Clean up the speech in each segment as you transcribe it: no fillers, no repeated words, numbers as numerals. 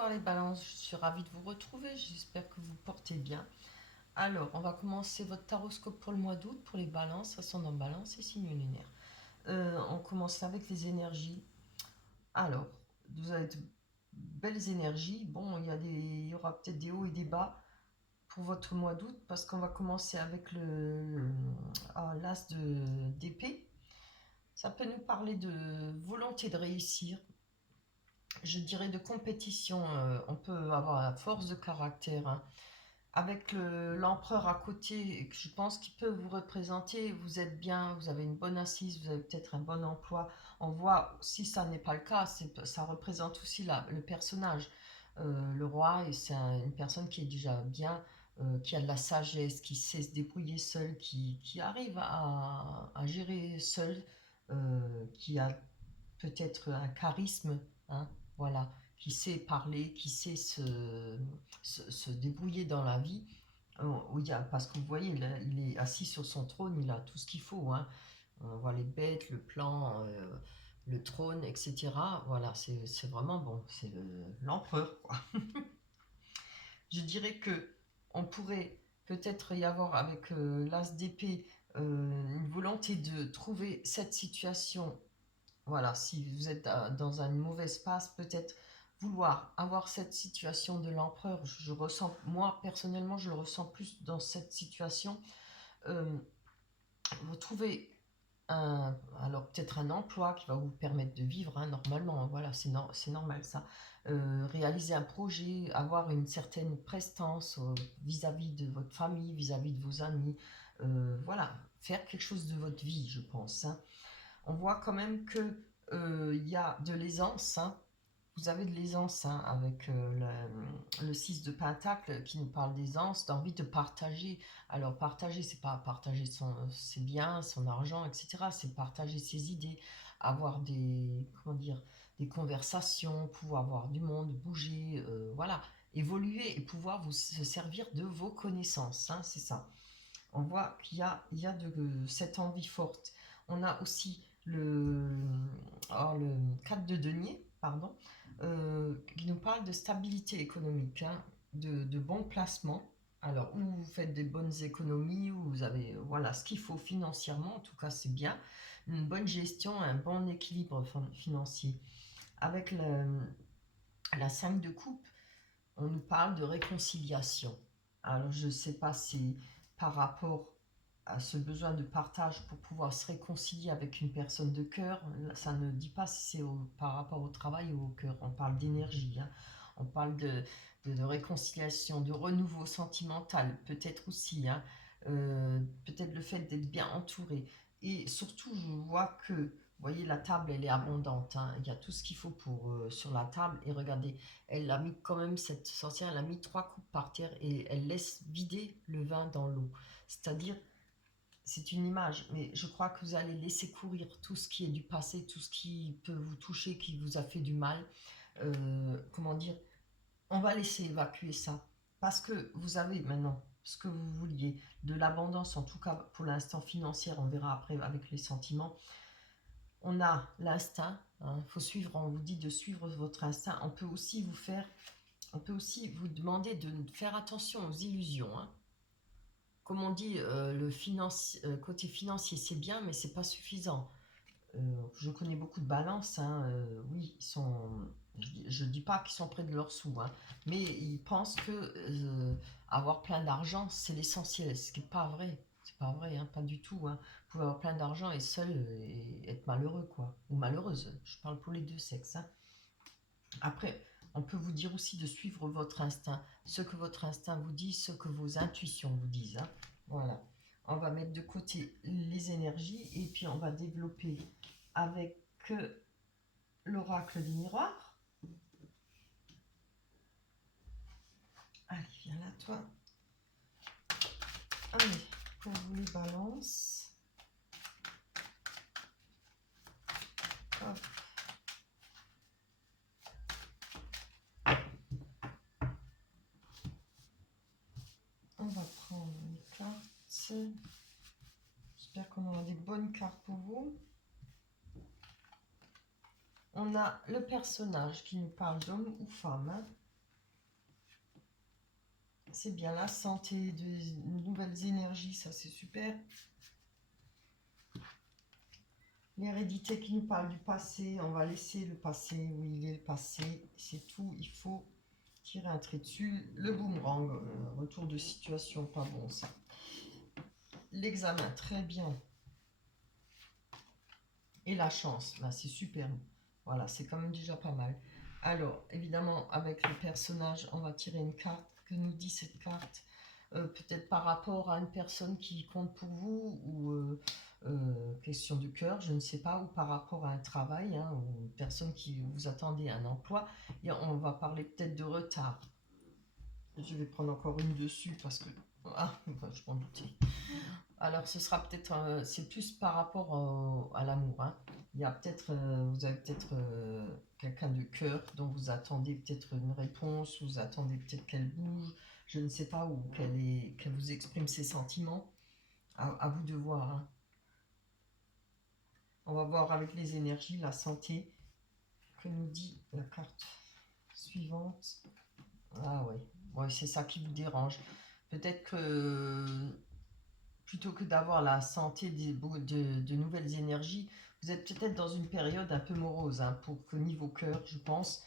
Bonsoir les balances, je suis ravie de vous retrouver, j'espère que vous portez bien. Alors, on va commencer votre taroscope pour le mois d'août, pour les balances, ascendant balance et signe lunaire. On commence avec les énergies. Alors, vous avez de belles énergies. Bon, il y aura peut-être des hauts et des bas pour votre mois d'août, parce qu'on va commencer avec l'as d'épée. Ça peut nous parler de volonté de réussir, je dirais de compétition. On peut avoir la force de caractère, hein. Avec l'empereur à côté, je pense qu'il peut vous représenter. Vous êtes bien, vous avez une bonne assise, vous avez peut-être un bon emploi. On voit, si ça n'est pas le cas, ça représente aussi le personnage. Le roi, et c'est une personne qui est déjà bien, qui a de la sagesse, qui sait se débrouiller seul, qui arrive à gérer seul, qui a peut-être un charisme, hein, voilà, qui sait parler, qui sait se débrouiller dans la vie. Parce que vous voyez, il est assis sur son trône, il a tout ce qu'il faut, hein. On voit les bêtes, le plan, le trône, etc. Voilà, c'est vraiment bon, c'est l'empereur, quoi. Je dirais que on pourrait peut-être y avoir avec l'as d'épée une volonté de trouver cette situation. Voilà, si vous êtes dans un mauvais espace, peut-être vouloir avoir cette situation de l'empereur. Je ressens, moi personnellement, je le ressens plus dans cette situation. Euh, vous trouvez alors peut-être un emploi qui va vous permettre de vivre, hein, normalement, hein, voilà, c'est normal ça. Réaliser un projet, avoir une certaine prestance vis-à-vis de votre famille, vis-à-vis de vos amis. Voilà, faire quelque chose de votre vie, je pense, hein. On voit quand même que il y a de l'aisance, hein. Vous avez de l'aisance, hein, avec le 6 de Pentacle qui nous parle d'aisance, d'envie de partager. Alors partager, c'est pas partager ses biens, son argent, etc. C'est partager ses idées, avoir comment dire, des conversations, pouvoir voir du monde, bouger, voilà, évoluer et pouvoir vous se servir de vos connaissances, hein, c'est ça. On voit il y a cette envie forte. On a aussi le 4 de denier, pardon, qui nous parle de stabilité économique, hein, de bons placements. Alors, où vous faites des bonnes économies, où vous avez voilà, ce qu'il faut financièrement, en tout cas c'est bien, une bonne gestion, un bon équilibre financier. Avec la 5 de coupe, on nous parle de réconciliation. Alors, je ne sais pas si par rapport à ce besoin de partage pour pouvoir se réconcilier avec une personne de cœur, ça ne dit pas si c'est par rapport au travail ou au cœur. On parle d'énergie, hein. On parle de réconciliation, de renouveau sentimental, peut-être aussi, hein. Peut-être le fait d'être bien entouré. Et surtout, je vois que, vous voyez, la table, elle est abondante, hein. Il y a tout ce qu'il faut sur la table. Et regardez, elle a mis quand même, cette sorcière, elle a mis 3 coupes par terre et elle laisse vider le vin dans l'eau. C'est-à-dire, c'est une image, mais je crois que vous allez laisser courir tout ce qui est du passé, tout ce qui peut vous toucher, qui vous a fait du mal. Comment dire, on va laisser évacuer ça. Parce que vous avez maintenant ce que vous vouliez, de l'abondance, en tout cas pour l'instant financière, on verra après avec les sentiments. On a l'instinct, hein, faut suivre, on vous dit de suivre votre instinct. On peut aussi vous demander de faire attention aux illusions, hein. Comme on dit, côté financier, c'est bien, mais c'est pas suffisant. Je connais beaucoup de balances, hein, oui, je dis pas qu'ils sont près de leur sous, hein, mais ils pensent que avoir plein d'argent, c'est l'essentiel, ce qui n'est pas vrai. C'est pas vrai, hein, pas du tout, hein. Vous pouvez avoir plein d'argent et seul et être malheureux, quoi, ou malheureuse. Je parle pour les deux sexes, hein. Après, on peut vous dire aussi de suivre votre instinct, ce que votre instinct vous dit, ce que vos intuitions vous disent, hein. Voilà. On va mettre de côté les énergies et puis on va développer avec l'oracle du miroir. Allez, viens là, toi. Allez, pour vous les balances. Hop. On va prendre les cartes. J'espère qu'on aura des bonnes cartes pour vous. On a le personnage qui nous parle d'homme ou femme, hein. C'est bien la santé, de nouvelles énergies, ça c'est super. L'hérédité qui nous parle du passé, on va laisser le passé où il est le passé, c'est tout, il faut tirer un trait dessus. Le boomerang, retour de situation, pas bon ça. L'examen, très bien. Et la chance, là c'est superbe. Voilà, c'est quand même déjà pas mal. Alors, évidemment, avec le personnage, on va tirer une carte. Que nous dit cette carte? Peut-être par rapport à une personne qui compte pour vous, ou question de cœur, je ne sais pas, ou par rapport à un travail, hein, ou une personne qui vous attendez un emploi. Et on va parler peut-être de retard. Je vais prendre encore une dessus parce que... Ah, je m'en doutais. Alors, ce sera peut-être, c'est plus par rapport à l'amour, hein. Il y a peut-être, vous avez peut-être quelqu'un de cœur dont vous attendez peut-être une réponse, vous attendez peut-être qu'elle bouge, je ne sais pas, ou qu'elle vous exprime ses sentiments. À vous de voir, hein. On va voir avec les énergies, la santé, que nous dit la carte suivante. Ah ouais, ouais, c'est ça qui vous dérange. Peut-être que plutôt que d'avoir la santé de nouvelles énergies, vous êtes peut-être dans une période un peu morose, hein, pour que niveau cœur, je pense,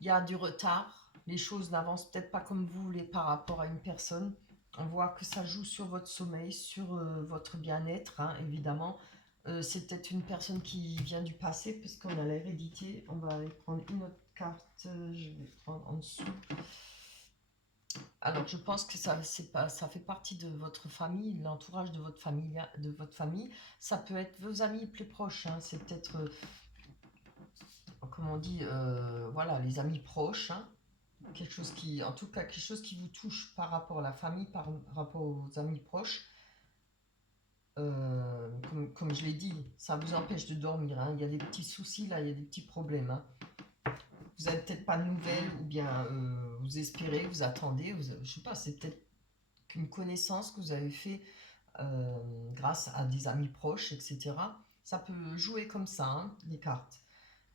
il y a du retard, les choses n'avancent peut-être pas comme vous voulez par rapport à une personne. On voit que ça joue sur votre sommeil, sur votre bien-être, hein, évidemment. C'est peut-être une personne qui vient du passé, puisqu'on a l'hérédité. On va aller prendre une autre carte, je vais prendre en dessous. Alors, je pense que ça, pas, ça fait partie de votre famille, l'entourage de votre famille, de votre famille. Ça peut être vos amis plus proches, hein. C'est peut-être, comment on dit, voilà, les amis proches, hein. Quelque chose qui, en tout cas, quelque chose qui vous touche par rapport à la famille, par rapport aux amis proches. Comme je l'ai dit, ça vous empêche de dormir, hein. Il y a des petits soucis là, il y a des petits problèmes, hein. Vous n'avez peut-être pas de nouvelles, ou bien vous espérez, vous attendez, je sais pas, c'est peut-être qu'une connaissance que vous avez fait grâce à des amis proches, etc. Ça peut jouer comme ça, hein, les cartes.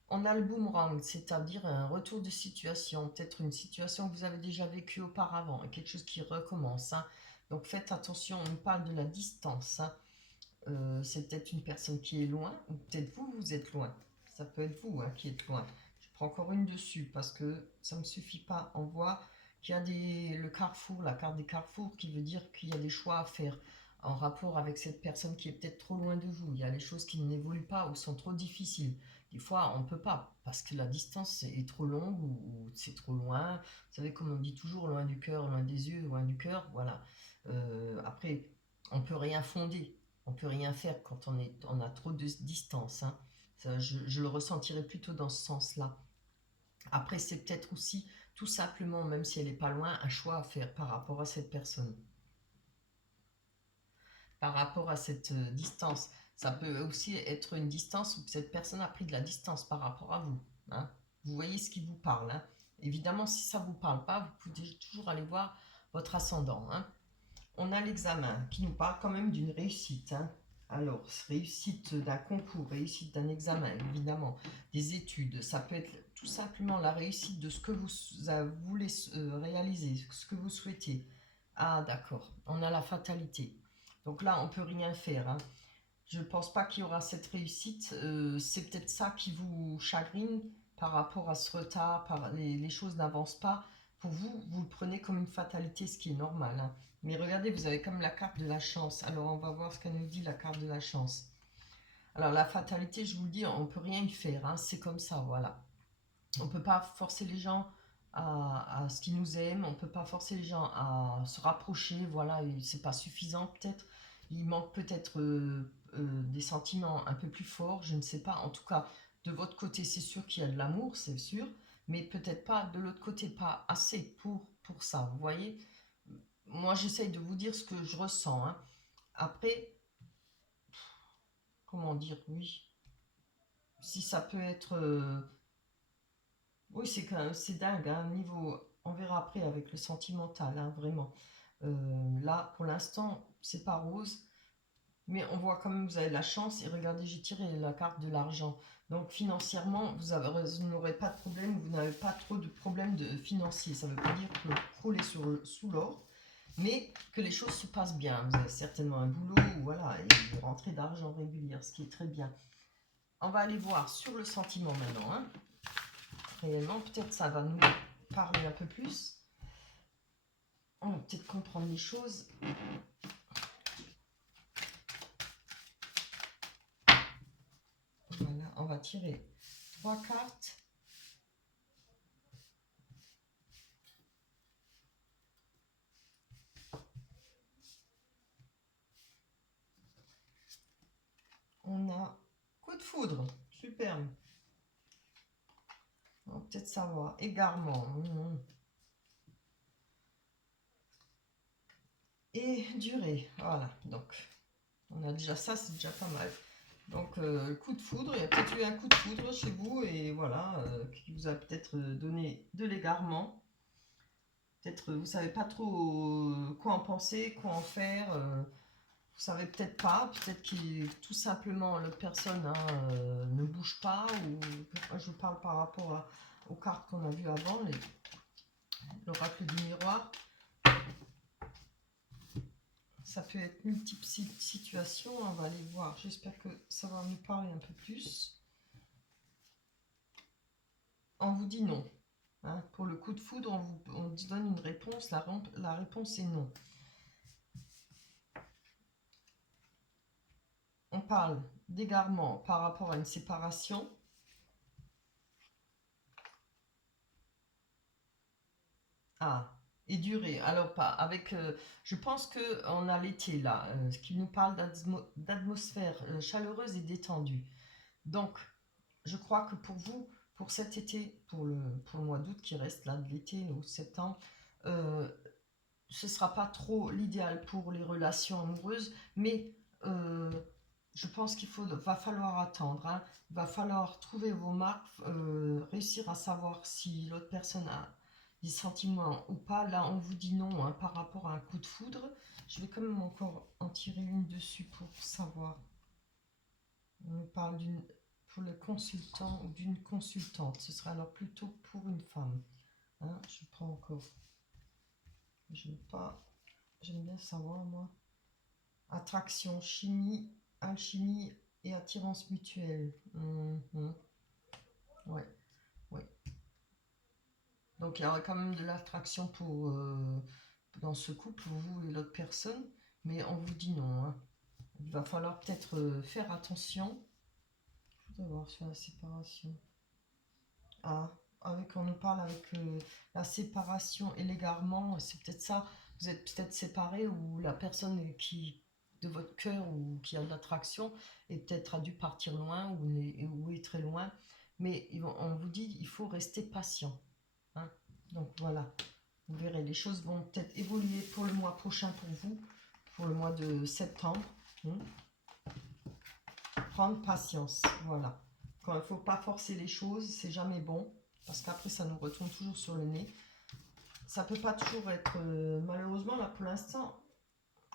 On a le boomerang, c'est-à-dire un retour de situation, peut-être une situation que vous avez déjà vécue auparavant, quelque chose qui recommence, hein. Donc faites attention, on nous parle de la distance, hein. C'est peut-être une personne qui est loin, ou peut-être vous, vous êtes loin. Ça peut être vous, hein, qui êtes loin. Je prends encore une dessus parce que ça ne me suffit pas. On voit qu'il y a le carrefour, la carte des carrefours, qui veut dire qu'il y a des choix à faire en rapport avec cette personne qui est peut-être trop loin de vous. Il y a des choses qui n'évoluent pas ou sont trop difficiles. Des fois, on ne peut pas parce que la distance est trop longue, ou c'est trop loin. Vous savez, comme on dit toujours, loin du cœur, loin des yeux, loin du cœur. Voilà. Après, on ne peut rien fonder. On ne peut rien faire quand on a trop de distance, hein. Ça, je le ressentirais plutôt dans ce sens-là. Après, c'est peut-être aussi, tout simplement, même si elle n'est pas loin, un choix à faire par rapport à cette personne. Par rapport à cette distance. Ça peut aussi être une distance où cette personne a pris de la distance par rapport à vous, hein. Vous voyez ce qui vous parle, hein. Évidemment, si ça ne vous parle pas, vous pouvez toujours aller voir votre ascendant, hein. On a l'examen qui nous parle quand même d'une réussite, hein. Alors, réussite d'un concours, réussite d'un examen, évidemment, des études. Ça peut être tout simplement la réussite de ce que vous voulez réaliser, ce que vous souhaitez. Ah, d'accord. On a la fatalité. Donc là, on peut rien faire, hein. Je ne pense pas qu'il y aura cette réussite. C'est peut-être ça qui vous chagrine par rapport à ce retard. Les choses n'avancent pas. Pour vous, vous le prenez comme une fatalité, ce qui est normal, hein. Mais regardez, vous avez comme la carte de la chance. Alors, on va voir ce qu'elle nous dit, la carte de la chance. Alors, la fatalité, je vous le dis, on ne peut rien y faire, hein. C'est comme ça, voilà. On ne peut pas forcer les gens à ce qu'ils nous aiment. On ne peut pas forcer les gens à se rapprocher. Voilà, c'est pas suffisant peut-être. Il manque peut-être des sentiments un peu plus forts. Je ne sais pas. En tout cas, de votre côté, c'est sûr qu'il y a de l'amour, c'est sûr. Mais peut-être pas de l'autre côté, pas assez pour ça. Vous voyez? Moi, j'essaye de vous dire ce que je ressens, hein. Après, comment dire, oui. Si ça peut être... oui, c'est quand même, c'est dingue, hein, niveau... On verra après avec le sentimental, hein, vraiment. Là, pour l'instant, c'est pas rose. Mais on voit quand même que vous avez de la chance. Et regardez, j'ai tiré la carte de l'argent. Donc financièrement, vous n'aurez pas de problème, vous n'avez pas trop de problèmes financiers. Ça ne veut pas dire que vous croulez sous l'or, mais que les choses se passent bien. Vous avez certainement un boulot, voilà, et une rentrée d'argent régulière, ce qui est très bien. On va aller voir sur le sentiment maintenant. Hein. Réellement, peut-être ça va nous parler un peu plus. On va peut-être comprendre les choses. Voilà, on va tirer 3 cartes. On a coup de foudre, superbe. On va peut-être savoir, égarement. Et durée, voilà. Donc, on a déjà ça, c'est déjà pas mal. Donc, coup de foudre, il y a peut-être eu un coup de foudre chez vous, et voilà, qui vous a peut-être donné de l'égarement. Peut-être vous savez pas trop quoi en penser, quoi en faire. Vous savez peut-être pas, peut-être que tout simplement l'autre personne hein, ne bouge pas, ou je parle par rapport aux cartes qu'on a vues avant, l'oracle du miroir. Ça peut être multiples situations, on va aller voir. J'espère que ça va nous parler un peu plus. On vous dit non. Hein. Pour le coup de foudre, on vous donne une réponse. La réponse est non. On parle d'égarement par rapport à une séparation. Ah, et durée. Alors pas. Avec, je pense qu'on a l'été là, ce qui nous parle d'atmosphère chaleureuse et détendue. Donc, je crois que pour vous, pour cet été, pour le mois d'août qui reste là, de l'été ou septembre, euh, ce ne sera pas trop l'idéal pour les relations amoureuses, mais euh, je pense va falloir attendre. Hein. Il va falloir trouver vos marques, réussir à savoir si l'autre personne a des sentiments ou pas. Là, on vous dit non hein, par rapport à un coup de foudre. Je vais quand même encore en tirer une dessus pour savoir. On parle pour le consultant ou d'une consultante. Ce sera alors plutôt pour une femme. Hein, je prends encore. Je n'ai pas. J'aime bien savoir, moi. Attraction, chimie, alchimie et attirance mutuelle. Ouais, ouais. Donc, il y aura quand même de l'attraction dans ce couple, pour vous et l'autre personne. Mais on vous dit non. Hein. Il va falloir peut-être faire attention. Je voudrais voir sur la séparation. Ah, on nous parle avec la séparation et l'égarement, c'est peut-être ça. Vous êtes peut-être séparés ou la personne de votre cœur ou qui a de l'attraction et peut-être a dû partir loin ou est très loin. Mais on vous dit il faut rester patient. Hein. Donc voilà, vous verrez, les choses vont peut-être évoluer pour le mois prochain pour vous, pour le mois de septembre. Prendre patience, voilà. Quand il ne faut pas forcer les choses, c'est jamais bon, parce qu'après ça nous retombe toujours sur le nez. Ça peut pas toujours être, malheureusement là pour l'instant,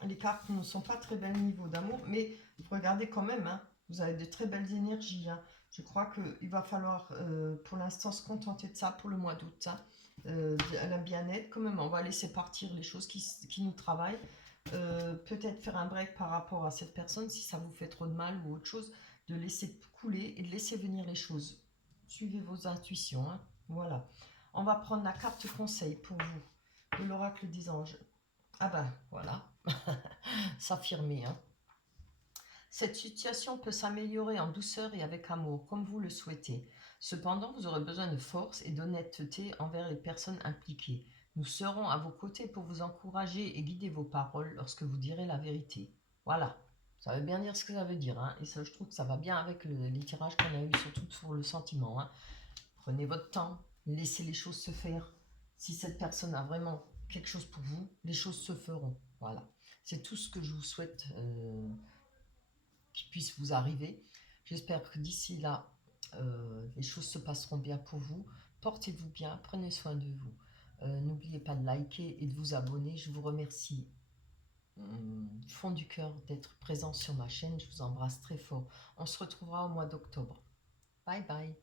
les cartes ne sont pas très belles au niveau d'amour, mais regardez quand même, hein, vous avez de très belles énergies. Hein. Je crois qu'il va falloir pour l'instant se contenter de ça pour le mois d'août. Hein. La bien-être, quand même, on va laisser partir les choses qui nous travaillent. Peut-être faire un break par rapport à cette personne si ça vous fait trop de mal ou autre chose, de laisser couler et de laisser venir les choses. Suivez vos intuitions. Hein. Voilà. On va prendre la carte conseil pour vous, de l'oracle des anges. Ah ben voilà, s'affirmer. Hein. Cette situation peut s'améliorer en douceur et avec amour, comme vous le souhaitez. Cependant, vous aurez besoin de force et d'honnêteté envers les personnes impliquées. Nous serons à vos côtés pour vous encourager et guider vos paroles lorsque vous direz la vérité. Voilà, ça veut bien dire ce que ça veut dire. Hein. Et ça, je trouve que ça va bien avec les tirages qu'on a eu, surtout sur le sentiment. Hein. Prenez votre temps, laissez les choses se faire. Si cette personne a vraiment quelque chose pour vous, les choses se feront. Voilà, c'est tout ce que je vous souhaite qui puisse vous arriver. J'espère que d'ici là, les choses se passeront bien pour vous. Portez-vous bien, prenez soin de vous. N'oubliez pas de liker et de vous abonner. Je vous remercie du fond du cœur d'être présent sur ma chaîne. Je vous embrasse très fort. On se retrouvera au mois d'octobre. Bye bye.